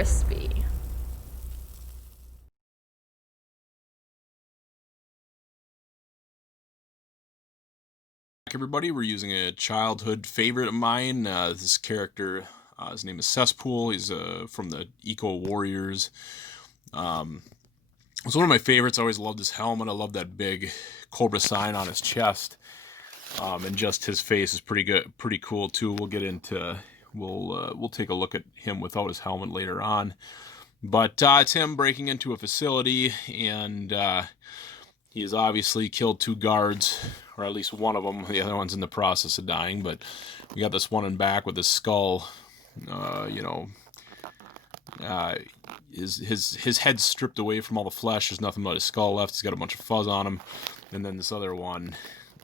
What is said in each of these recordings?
crispy. Everybody, we're using a childhood favorite of mine. This character, his name is Cesspool. He's from the Eco Warriors. It's one of my favorites. I always loved his helmet. I love that big Cobra sign on his chest, and just his face is pretty good, pretty cool too. We'll get into we'll take a look at him without his helmet later on. But it's him breaking into a facility, and he has obviously killed 2 guards, or at least one of them. The other one's in the process of dying, but we got this one in back with his skull, his head's stripped away from all the flesh. There's nothing but his skull left. He's got a bunch of fuzz on him. And then this other one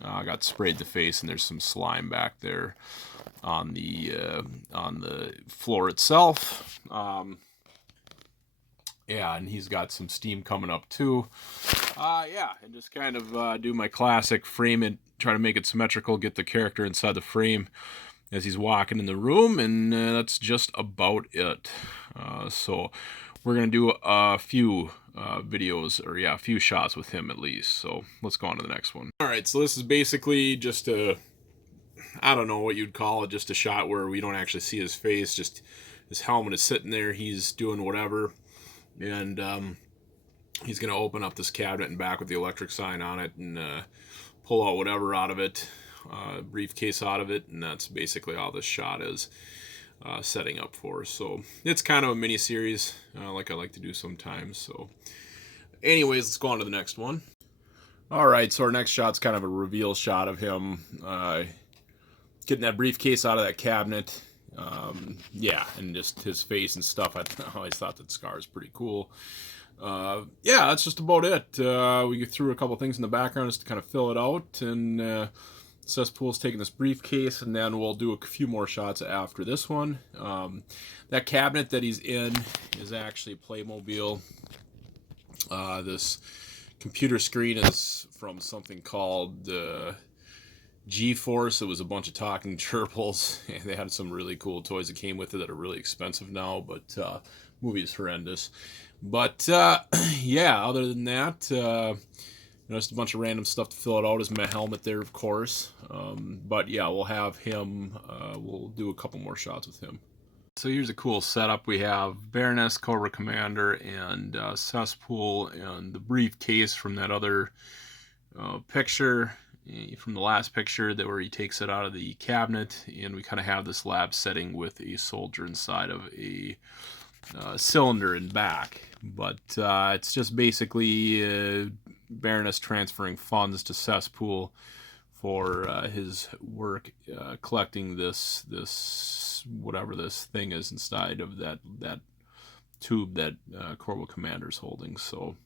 got sprayed in the face, and there's some slime back there on the floor itself. Yeah, and he's got some steam coming up too. Yeah, and just kind of do my classic frame it, try to make it symmetrical, get the character inside the frame as he's walking in the room, and that's just about it. So we're going to do a few videos, or yeah, a few shots with him at least. So let's go on to the next one. All right, so this is basically just a, I don't know what you'd call it, just a shot where we don't actually see his face, just his helmet is sitting there, he's doing whatever. And he's going to open up this cabinet in back with the electric sign on it and pull out whatever out of it, briefcase out of it, and that's basically all this shot is setting up for. So it's kind of a mini series like I like to do sometimes. So anyways, let's go on to the next one. All right, so our next shot's kind of a reveal shot of him getting that briefcase out of that cabinet. Yeah, and just his face and stuff. I always thought that scar is pretty cool. Yeah, that's just about it. We threw a couple things in the background just to kind of fill it out, and Cesspool's taking this briefcase, and then we'll do a few more shots after this one. That cabinet that he's in is actually Playmobil. This computer screen is from something called G-Force. It was a bunch of talking gerbils, and they had some really cool toys that came with it that are really expensive now, but movie is horrendous. But yeah, other than that, just a bunch of random stuff to fill it out. Is my helmet there, of course. But yeah, we'll have him, we'll do a couple more shots with him. So here's a cool setup. We have Baroness, Cobra Commander, and Cesspool, and the briefcase from that other picture, from the last picture, that where he takes it out of the cabinet, and we kind of have this lab setting with a soldier inside of a cylinder in back. But it's just basically Baroness transferring funds to Cesspool for his work collecting this whatever this thing is inside of that tube that Cobra Commander's holding. So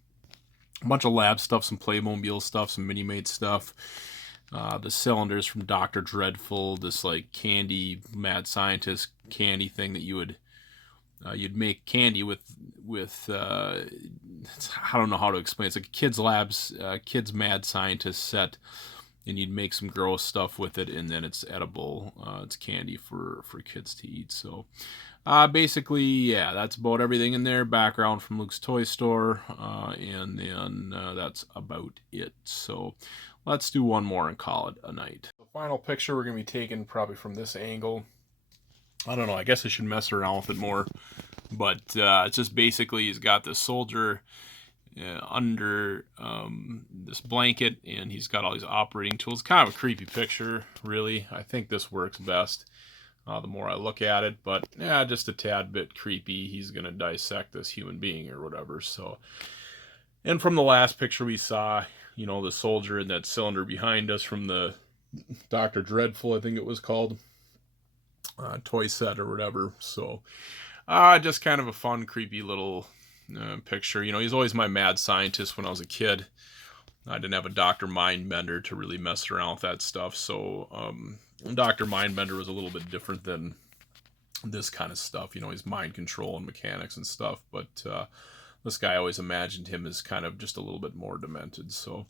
a bunch of lab stuff, some Playmobil stuff, some mini-made stuff. The cylinders from Dr. Dreadful, this like candy, mad scientist candy thing that you would you'd make candy with I don't know how to explain it. It's like a kids mad scientist set, and you'd make some gross stuff with it, and then it's edible. It's candy for kids to eat. So basically, yeah, that's about everything in there. Background from Luke's toy store, and then that's about it. So let's do one more and call it a night. The final picture we're going to be taking probably from this angle. I don't know, I guess I should mess around with it more. But it's just basically he's got this soldier under this blanket, and he's got all these operating tools. Kind of a creepy picture, really. I think this works best the more I look at it. But yeah, just a tad bit creepy. He's going to dissect this human being or whatever. So, and from the last picture we saw, the soldier in that cylinder behind us from the Dr. Dreadful, I think it was called, toy set or whatever. So just kind of a fun, creepy little picture. He's always my mad scientist when I was a kid. I didn't have a Dr. Mindbender to really mess around with that stuff. So Dr. Mindbender was a little bit different than this kind of stuff. He's mind control and mechanics and stuff. But this guy, I always imagined him as kind of just a little bit more demented. So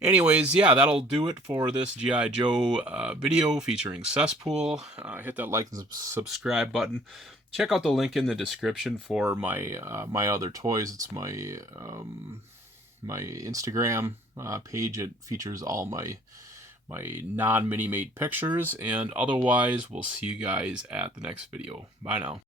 anyways, yeah, that'll do it for this G.I. Joe video featuring Cesspool. Hit that like and subscribe button. check out the link in the description for my my other toys. It's my Instagram page. It features all my non mini mate pictures, and otherwise we'll see you guys at the next video. Bye now.